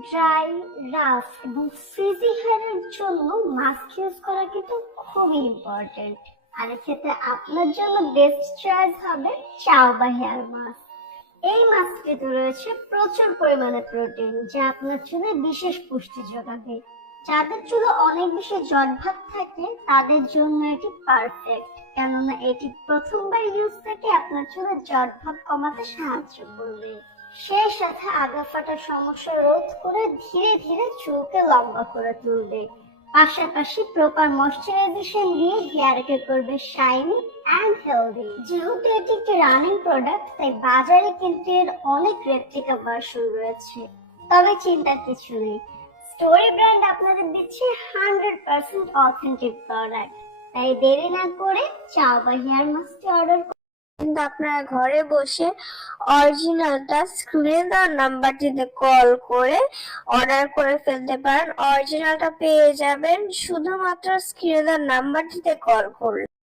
Dry, rough এবং ফ্রিজি হেয়ারের জন্য mask use করা কিন্তু খুবই ইম্পর্টেন্ট। আর এক্ষেত্রে আপনার জন্য বেস্ট চয়েস হবে চাওবা হেয়ার মাস্ক। এই মাস্কটিতে রয়েছে প্রচুর পরিমাণে প্রোটিন, যা আপনার চুলে বিশেষ পুষ্টি যোগাবে। যাদের চুলে অনেক বেশি জটভাব থাকে তাদের জন্য এটি পারফেক্ট, কেননা এটি প্রথমবার ইউজ থেকে আপনার চুলের জটভাব কমাতে সাহায্য করবে। সেই সাথে আগা ফাটার সমস্যা রোধ করে ধীরে ধীরে চুলকে লম্বা করে তুলবে। পাশাপাশি প্রপার ময়শ্চারাইজেশন দিয়ে হেয়ারকে করবে শাইনি অ্যান্ড হেলদি। যেহেতু এটি একটি রানিং প্রোডাক্ট, তাই বাজারে কিন্তু এর অনেক রেপ্লিকা ভার্সন রয়েছে। তবে চিন্তার কিছু নেই, স্টোরি ব্র্যান্ড আপনাদের দিচ্ছে 100% অথেন্টিক প্রোডাক্ট। তাই দেরি না করে চাওবা হেয়ার মাস্কটি অর্ডার। কিন্তু আপনারা ঘরে বসে অরিজিনালটা স্ক্রিনে দেওয়া নাম্বারটিতে কল করে অর্ডার করে ফেলতে পারেন। অরিজিনালটা পেয়ে যাবেন শুধুমাত্র স্ক্রিনে দেওয়া নাম্বারটিতে কল করলে।